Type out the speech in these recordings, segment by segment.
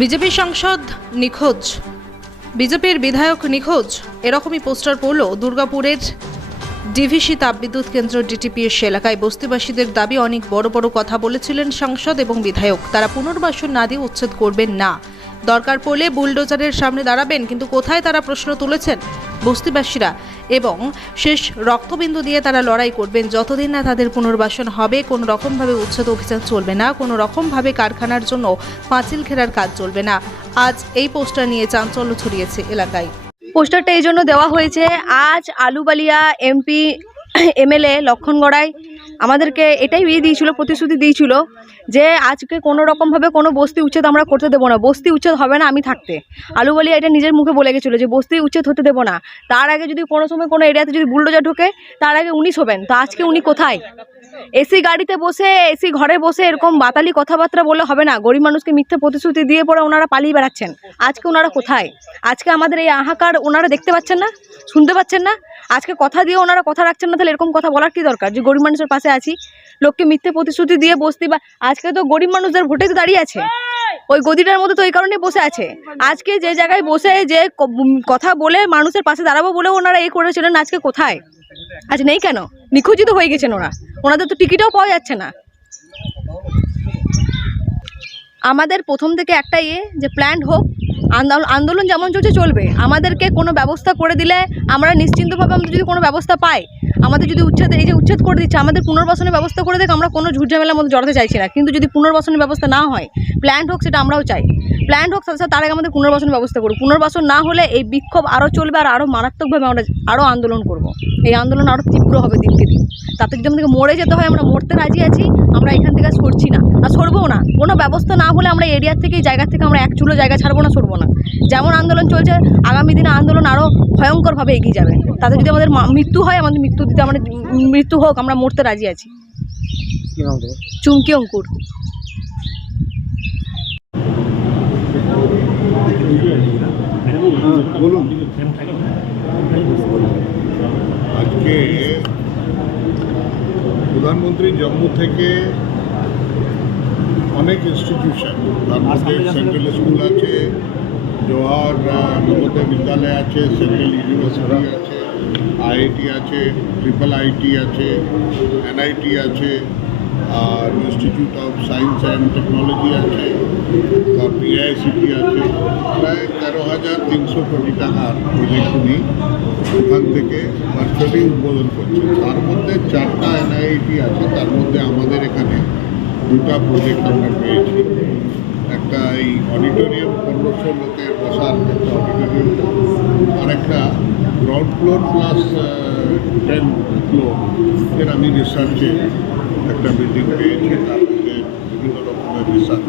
BJP সাংসদ নিখোঁজ। বিজেপির বিধায়ক নিখোঁজ। এরকমই পোস্টার পড়ল দুর্গাপুরের ডিভিসি তাপবিদ্যুৎ কেন্দ্র ডিটিপিএস এলাকায়। বস্তিবাসীদের দাবি, অনেক বড় বড় কথা বলেছিলেন সাংসদ এবং বিধায়ক। তারা পুনর্বাসন না দিয়ে উচ্ছেদ করবেন না। দরকার পড়লে বুলডোজারের সামনে দাঁড়াবেন, কিন্তু কোথায় তারা প্রশ্ন তুলেছেন বস্তিবাসীরা? এবং শেষ রক্তবিন্দু দিয়ে তারা লড়াই করবেন, যতদিন না তাদের পুনর্বাসন হবে, কোনো রকমভাবে উচ্ছেদ অভিযান চলবে না, কোনো রকমভাবে কারখানার জন্য পাঁচিল ঘেরার কাজ চলবে না। আজ এই পোস্টার নিয়ে চাঞ্চল্য ছড়িয়েছে এলাকায়। পোস্টারটা এই জন্য দেওয়া হয়েছে, আজ আলুবালিয়া এমপি এমএলএ লক্ষণ গড়াই আমাদেরকে এটাই ইয়ে দিয়েছিল, প্রতিশ্রুতি দিয়েছিল যে আজকে কোনো রকমভাবে কোনো বস্তি উচ্ছেদ আমরা করতে দেবো না। বস্তি উচ্ছেদ হবে না আমি থাকতে। আলুবালিয়া এটা নিজের মুখে বলে গেছিল যে বস্তি উচ্ছেদ হতে দেবো না। তার আগে যদি কোনো সময় কোনো এরিয়াতে যদি বুলডোজার ঢোকে, তার আগে উনি হবেন তো আজকে উনি কোথায়? এসি গাড়িতে বসে, এসি ঘরে বসে এরকম বাতালি কথাবার্তা বললে হবে না। গরিব মানুষকে মিথ্যে প্রতিশ্রুতি দিয়ে পরে ওনারা পালিয়ে বেড়াচ্ছেন। আজকে ওনারা কোথায়? আজকে আমাদের এই আহাকার ওনারা দেখতে পাচ্ছেন না? শুনতে পাচ্ছেন না? আজকে কথা দিয়ে ওনারা কথা রাখছেন না, তাহলে এরকম কথা বলার কি দরকার? যে গরিব মানুষের পাশে আছি, লোককে মিথ্যে প্রতিশ্রুতি দিয়ে বসতি বা আজকে তো গরিব মানুষদের ভোটে তো দাঁড়িয়ে আছে। ওই গদিটার মধ্যে তো এই কারণে বসে আছে। আজকে যে জায়গায় বসে যে কথা বলে মানুষের পাশে দাঁড়াবো বলে ওনারা এই করেছিলেন আজকে কোথায়? আজ নেই কেন? নিখোঁজিত হয়ে গেছেন ওরা। ওনাদের তো টিকিটও পাওয়া যাচ্ছে না। আমাদের প্রথম থেকে একটা ইয়ে যে প্ল্যান্ড হোক আন্দোলন আন্দোলন যেমন চলছে, চলবে। আমাদেরকে কোনো ব্যবস্থা করে দিলে আমরা নিশ্চিন্তভাবে আমরা যদি কোনো ব্যবস্থা পাই, আমাদের যদি উচ্ছেদ এই যে উচ্ছেদ করে দিচ্ছে, আমাদের পুনর্বাসনের ব্যবস্থা করে দেখ, আমরা কোনো ঝুটঝামেলার মধ্যে জড়াতে চাইছি না। কিন্তু যদি পুনর্বাসনের ব্যবস্থা না হয় প্ল্যান্ড হোক সেটা আমরাও চাই। প্ল্যান্ড হোক, সাথে সাথে তার আগে আমাদের পুনর্বাসনের ব্যবস্থা করুক। পুনর্বাসন না হলে এই বিক্ষোভ আরও চলবে আর আরও মারাত্মকভাবে আমরা আরও আন্দোলন করব। এই আন্দোলন আরও তীব্র হবে দিনকে দিন। তাতে যদি আমাদেরকে মরে যেতে হয়, আমরা মরতে রাজি আছি, আমরা এখান থেকে সরছি না। আর সরবও না। কোনো ব্যবস্থা না হলে আমরা এরিয়ার থেকে, এই জায়গা থেকে আমরা এক চুলো জায়গা ছাড়বো না, সরবো না। যেমন আন্দোলন চলছে আগামী দিনে আন্দোলন আরও ভয়ঙ্করভাবে এগিয়ে যাবে। তাতে যদি আমাদের মৃত্যু হয় আমাদের মৃত্যু দিতে আমাদের মৃত্যু হোক আমরা মরতে রাজি আছি? চুমকি অঙ্কুর। আজকে প্রধানমন্ত্রী জম্মু থেকে অনেক ইনস্টিটিউশন তার মধ্যে সেন্ট্রাল স্কুল আছে জওয়াহর আহ, নবোদয় বিদ্যালয় আছে সেন্ট্রাল ইউনিভার্সিটি আছে আইআইটি আছে ট্রিপল আইটি আছে এনআইটি আছে আর institute of science and technology আছে তার পিআইসিটি আছে প্রায় তেরো হাজার তিনশো কোটি টাকার প্রজেক্ট উনি ওখান থেকে ভার্চুয়ালি উদ্বোধন করছেন। তার মধ্যে চারটা এনআইটি আছে তার মধ্যে আমাদের এখানে দুটা প্রজেক্ট আমরা পেয়েছি। একটা এই অডিটোরিয়াম পনেরোশো লোকের বসার একটা অডিটোরিয়াম আর একটা ground floor plus ten floor এর আমি রিসার্চে একটা বিল্ডিং পেয়েছি তার মধ্যে বিভিন্ন রকমের রিসার্চ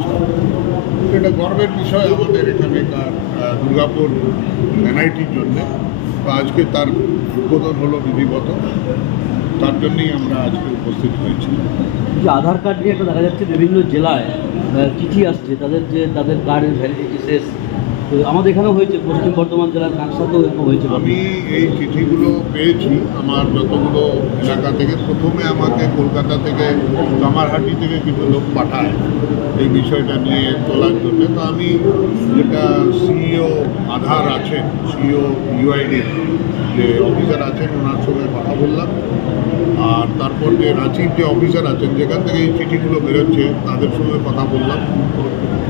এটা গর্বের বিষয় আমাদের এখানকার আহ, দুর্গাপুর এনআইটির জন্যে। আজকে তার উদ্বোধন হলো বিধিগত তার জন্যই আমরা আজকে উপস্থিত হয়েছি। যে আধার কার্ড নিয়ে একটা দেখা যাচ্ছে বিভিন্ন জেলায় চিঠি আসছে তাদের যে তাদের কার্ডের ভ্যালিডিটি শেষ আমাদের এখানেও হয়েছে পশ্চিম বর্ধমান জেলার কাকসাতেও এরকম হয়েছে। আমি এই চিঠিগুলো পেয়েছি আমার যতগুলো এলাকা থেকে প্রথমে আমাকে কলকাতা থেকে কামারহাটি থেকে কিছু লোক পাঠায় এই বিষয়টা নিয়ে তোলার জন্য। তো আমি যেটা সিইও আধার আছেন সিইও ইউআইডির যে অফিসার আছেন ওনার সঙ্গে কথা বললাম। আর তারপর যে রাঁচির যে অফিসার আছেন যেখান থেকে এই চিঠিগুলো বেরোচ্ছে তাদের সঙ্গে কথা বললাম।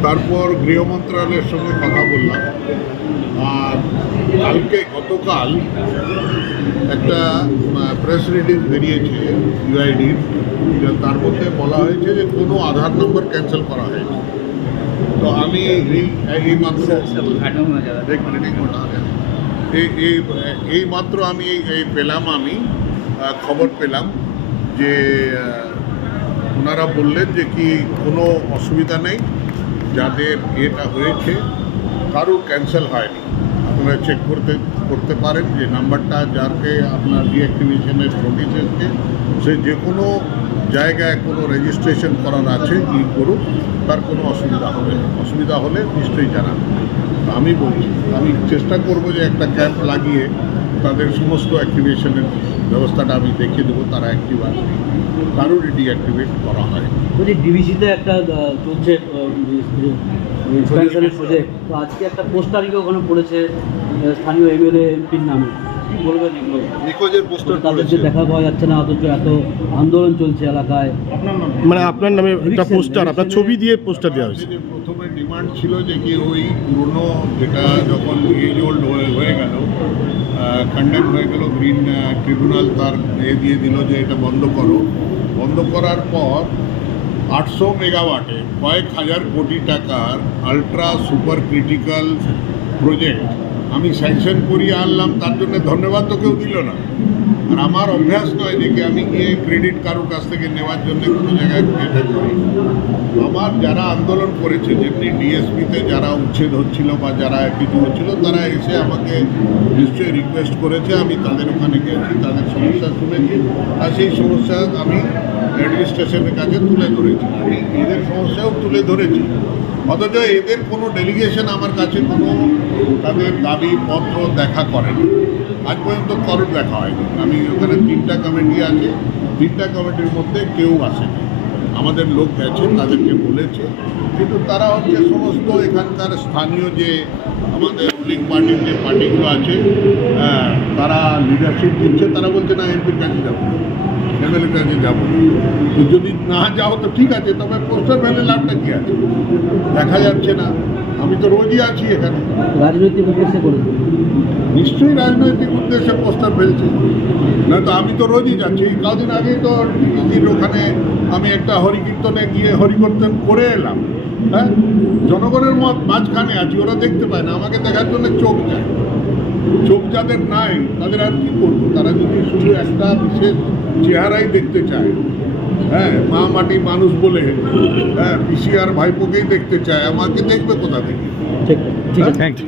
তারপর গৃহ মন্ত্রণালয়ের সঙ্গে কথা বললাম। আর কালকে গতকাল একটা প্রেস রিলিজ বেরিয়েছে ইউআইডির তার মধ্যে বলা হয়েছে যে কোনো আধার নম্বর ক্যান্সেল করা হয়েছে। তো আমি এই এই মাত্র মিনিট, আগে। এই মাত্র আমি এই- এই পেলাম আমি। খবর পেলাম যে ওনারা বললেন যে কি কোনো অসুবিধা নেই যাদের এটা হয়েছে। কারোর ক্যান্সেল হয়নি। আপনারা চেক করতে করতে পারেন যে নাম্বারটা যাকে আপনার ডিঅ্যাক্টিভেশনের নোটিশ এসছে, সে যে কোনো জায়গায় কোনো রেজিস্ট্রেশন করার আছে, ই করুক, তার কোনো অসুবিধা হবে না। অসুবিধা হলে নিশ্চয়ই জানাবেন। আমি বলছি, আমি চেষ্টা করব যে একটা ক্যাম্প লাগিয়ে তাদের সমস্ত অ্যাক্টিভেশনের ব্যবস্থাটা আমি দেখিয়ে দেবো তারা অ্যাক্টিভ আছে কারোরই ডিঅ্যাক্টিভেট করা হয়। বলছি ডিভিসিতে একটা চলছে প্রজেক্ট তো আজকে একটা পোস্টারিং ওখানে পড়েছে স্থানীয় এমএলএ এমপির নামে। কি বলবেন এগুলো? নিখোঁজের পোস্টার তাদের যে দেখা পাওয়া যাচ্ছে না অথচ এত আন্দোলন চলছে এলাকায়। মানে আপনার নামে একটা পোস্টার আপনার ছবি দিয়ে পোস্টার দেওয়া হয়েছে। প্রথমে ডিমান্ড ছিল যে কি ওই পুরনো যেটা যখন এজ ওল্ড কন্ডেম হয়ে গেল গ্রিন ট্রিব্যুনাল তার এ দিয়ে দিল যে এটা বন্ধ করো। বন্ধ করার পর আটশো মেগাওয়াটে কয়েক হাজার কোটি টাকার আলট্রা সুপার ক্রিটিক্যাল প্রজেক্ট আমি স্যাংশন করিয়ে আনলাম, তার জন্য ধন্যবাদ তো কেউ দিল না। আর আমার অভ্যাস নয় কি আমি গিয়ে ক্রেডিট কারোর কাছ থেকে নেওয়ার জন্য কোনো জায়গায় এটা করি আমার যারা আন্দোলন করেছে, যেমনি ডিএসপিতে যারা উচ্ছেদ হচ্ছিল বা যারা কিছু হচ্ছিল, তারা এসে আমাকে নিশ্চয়ই রিকোয়েস্ট করেছে। আমি তাদের ওখানে গেছি তাদের সমস্যা শুনেছি আর সেই সমস্যা আমি অ্যাডমিনিস্ট্রেশনের কাছে তুলে ধরেছি। আমি এদের সমস্যাও তুলে ধরেছি। অথচ এদের কোনো ডেলিগেশন আমার কাছে কোনো তাদের দাবি পত্র দেখা করেনি। আজ পর্যন্ত কারোর দেখা হয়নি। আমি ওখানে তিনটা কমিটি আছে। তিনটা কমিটির মধ্যে কেউ আসেনি। আমাদের লোক গেছে, তাদেরকে বলেছে। কিন্তু তারা হচ্ছে সমস্ত এখানকার স্থানীয় যে আমাদের রুলিং পার্টির যে পার্টিগুলো আছে তারা লিডারশিপ দিচ্ছে। তারা বলছে, না এমপির কাছে যাব এমএলএর কাছে যাব তো যদি না যাও, তো ঠিক আছে। তবে পোস্টার ভ্যালে লাভটা কী আছে? দেখা যাচ্ছে না। আমি তো রোজই আছি এখানে। রাজনৈতিক নিশ্চয়ই রাজনৈতিক উদ্দেশ্যে পোস্টার ফেলছে। না তো আমি তো রোজই যাচ্ছি। কদিন আগেই তো টিভির ওখানে আমি একটা হরিকীর্তনে গিয়ে হরিকীর্তন করে এলাম। হ্যাঁ? জনগণের মত মাঝখানে আছি ওরা দেখতে পায় না। আমাকে দেখার জন্য চোখ যায়। চোখ যাদের নাই তাদের আর কী করব? তারা যদি শুধু একটা বিশেষ চেহারাই দেখতে চায় হ্যাঁ মা মাটি মানুষ বলে হ্যাঁ পিসি আর ভাইপোকেই দেখতে চায় আমাকে দেখবে কোথা থেকে? ঠিক ঠিক থ্যাংক ইউ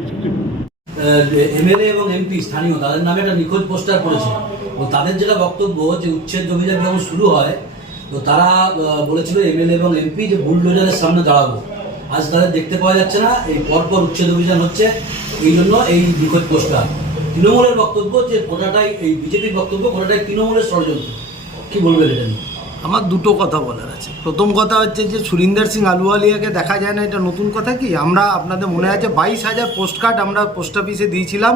এমএলএ এবং এমপি স্থানীয়, তাদের নামে একটা নিখোঁজ পোস্টার পড়েছে। ও তাদের যেটা বক্তব্য যে উচ্ছেদ অভিযান যখন শুরু হয়, তো তারা বলেছিল এমএলএ এবং এমপি যে বুলডোজারের সামনে দাঁড়াবো। আজ তাদের দেখতে পাওয়া যাচ্ছে না, এই পরপর উচ্ছেদ অভিযান হচ্ছে, এই জন্য এই নিখোঁজ পোস্টার। তৃণমূলের বক্তব্য যে গোটাটাই এই বিজেপির বক্তব্য গোটাটাই তৃণমূলের ষড়যন্ত্র। কি বলবেন এটা নিয়ে? আমার দুটো কথা বলার আছে। প্রথম কথা হচ্ছে যে সুরিন্দর সিং আলুওয়ালিয়াকে দেখা যায় না, এটা নতুন কথা কি? আমরা আপনাদের মনে আছে বাইশ হাজার পোস্ট কার্ড আমরা পোস্ট অফিসে দিয়েছিলাম,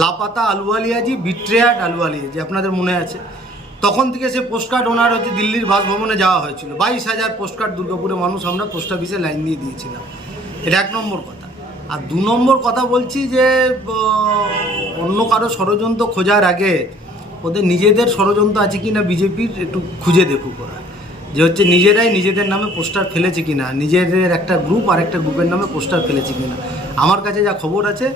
লাপাতা আলুওয়ালিয়াজি বিট্রেয়াড আলুওয়ালিয়াজি, আপনাদের মনে আছে? তখন থেকে সে পোস্ট কার্ড ওনার হচ্ছে দিল্লির বাসভবনে যাওয়া হয়েছিল। বাইশ হাজার পোস্ট কার্ড দুর্গাপুরে মানুষ আমরা পোস্ট অফিসে লাইন দিয়ে দিয়েছিলাম। এটা এক নম্বর কথা। আর দু নম্বর কথা বলছি যে অন্য কারও ষড়যন্ত্র খোঁজার আগে ওদের নিজেদের ষড়যন্ত্র আছে কি না বিজেপির একটু খুঁজে দেখুক ওরা। যে হচ্ছে নিজেরাই নিজেদের নামে পোস্টার ফেলেছে কি না নিজেদের একটা গ্রুপ আর একটা গ্রুপের নামে পোস্টার ফেলেছে কিনা। আমার কাছে যা খবর আছে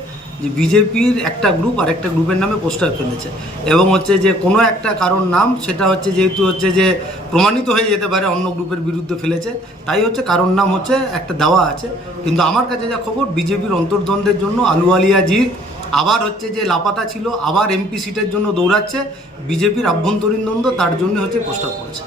যে বিজেপির একটা গ্রুপ আর একটা গ্রুপের নামে পোস্টার ফেলেছে। এবং হচ্ছে যে কোনো একটা কারণ নাম, সেটা হচ্ছে যেহেতু হচ্ছে যে প্রমাণিত হয়ে যেতে পারে অন্য গ্রুপের বিরুদ্ধে ফেলেছে, তাই হচ্ছে কারণ নাম হচ্ছে একটা দেওয়া আছে। কিন্তু আমার কাছে যা খবর, বিজেপির অন্তর্দ্বন্দ্বের জন্য আলুওয়ালিয়াজি আবার হচ্ছে যে লাপাতা ছিল, আবার এমপি সিটের জন্য দৌড়াচ্ছে, বিজেপির আভ্যন্তরীণ দ্বন্দ্ব তার জন্য হচ্ছে প্রস্তাব করেছে।